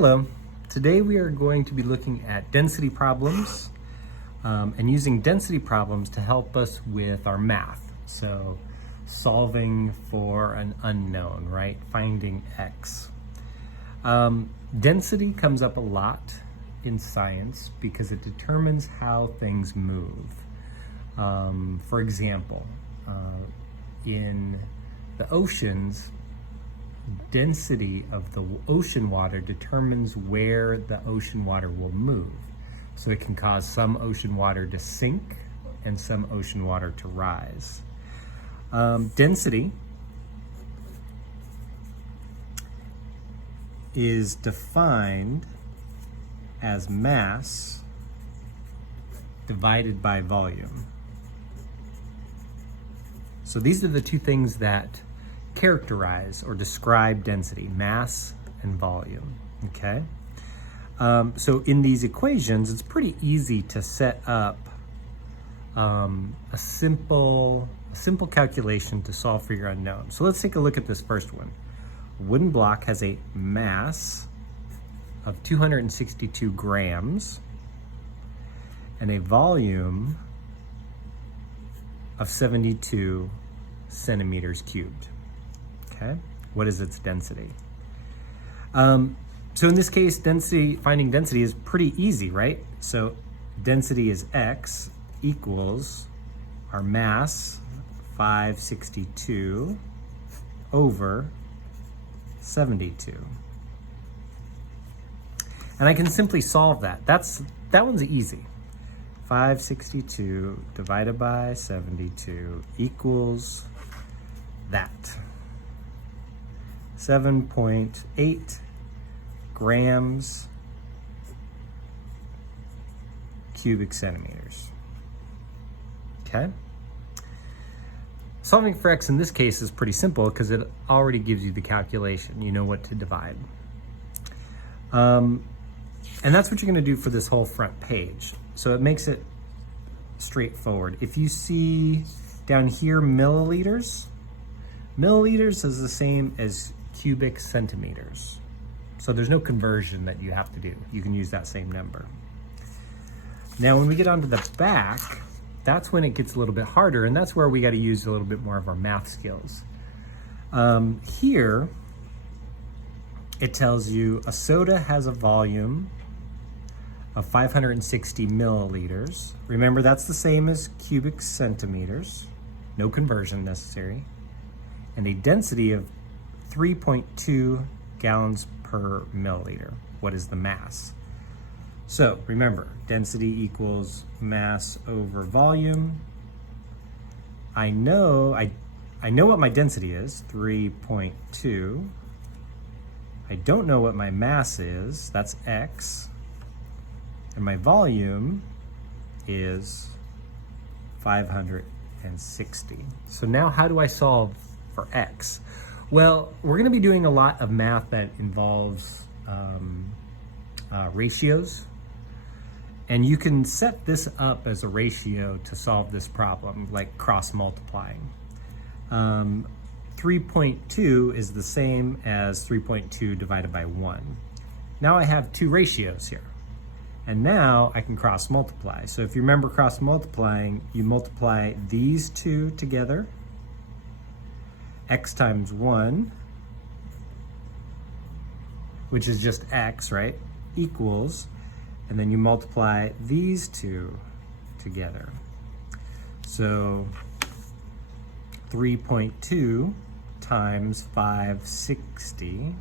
Hello. Today we are going to be looking at density problems and using density problems to help us with our math. So solving for an unknown, right? Finding x. Density comes up a lot in science because it determines how things move. For example, in the oceans, density of the ocean water determines where the ocean water will move. So it can cause some ocean water to sink and some ocean water to rise. Density is defined as mass divided by volume. So these are the two things that characterize or describe density: mass and volume. Okay. So in these equations, it's pretty easy to set up a simple calculation to solve for your unknown. So let's take a look at this first one. A wooden block has a mass of 262 grams and a volume of 72 centimeters cubed. Okay, what is its density? So in this case, finding density is pretty easy, right? So density is x equals our mass, 562, over 72. And I can simply solve that. That one's easy. 562 divided by 72 equals that. 7.8 grams cubic centimeters. Okay? Solving for x in this case is pretty simple because it already gives you the calculation. You know what to divide. And that's what you're going to do for this whole front page. So it makes it straightforward. If you see down here milliliters is the same as cubic centimeters. So there's no conversion that you have to do. You can use that same number. Now when we get onto the back, that's when it gets a little bit harder, and that's where we got to use a little bit more of our math skills. Here, it tells you a soda has a volume of 560 milliliters. Remember, that's the same as cubic centimeters. No conversion necessary. And a density of 3.2 gallons per milliliter. What is the mass? So remember, density equals mass over volume. I know what my density is, 3.2. I don't know what my mass is, that's x. And my volume is 560. So now how do I solve for x? Well, we're going to be doing a lot of math that involves ratios. And you can set this up as a ratio to solve this problem, like cross multiplying. 3.2 is the same as 3.2 divided by 1. Now I have two ratios here. And now I can cross multiply. So if you remember cross multiplying, you multiply these two together. X times 1, which is just x, right, equals, and then you multiply these two together. So 3.2 times 560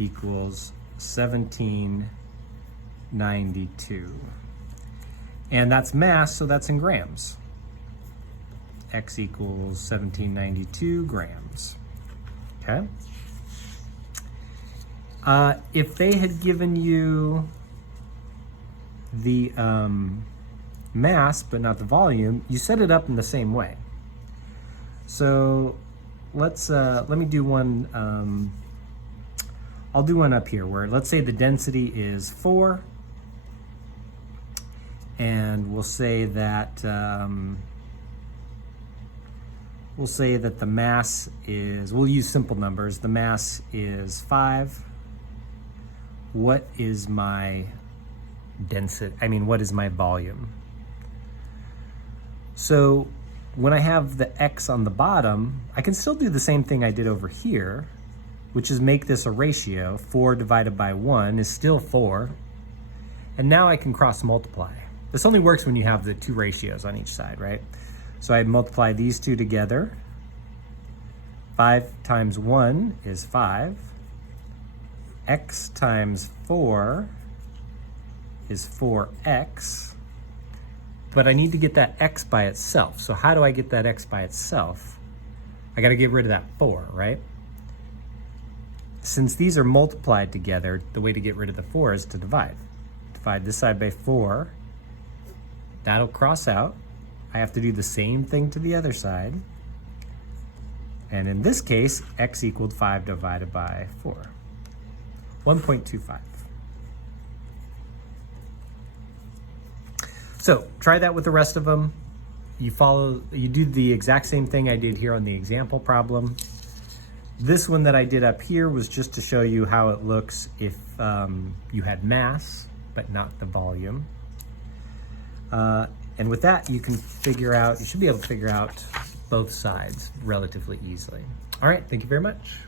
equals 1792. And that's mass, so that's in grams. X equals 1792 grams. Okay? If they had given you the mass but not the volume, you set it up in the same way. So let me do one. I'll do one up here where, let's say the density is 4, and we'll say that we'll say that the mass is, we'll use simple numbers, the mass is 5, what is my density? I mean, what is my volume? So when I have the x on the bottom, I can still do the same thing I did over here, which is make this a ratio. 4 divided by 1 is still 4. And now I can cross multiply. This only works when you have the two ratios on each side, right? So I multiply these two together. 5 times 1 is 5. X times 4 is 4x. But I need to get that x by itself. So how do I get that x by itself? I got to get rid of that 4, right? Since these are multiplied together, the way to get rid of the 4 is to divide. Divide this side by 4. That'll cross out. I have to do the same thing to the other side. And in this case, x equaled 5 divided by 4. 1.25. So try that with the rest of them. You do the exact same thing I did here on the example problem. This one that I did up here was just to show you how it looks if you had mass, but not the volume. And with that, you should be able to figure out both sides relatively easily. All right, thank you very much.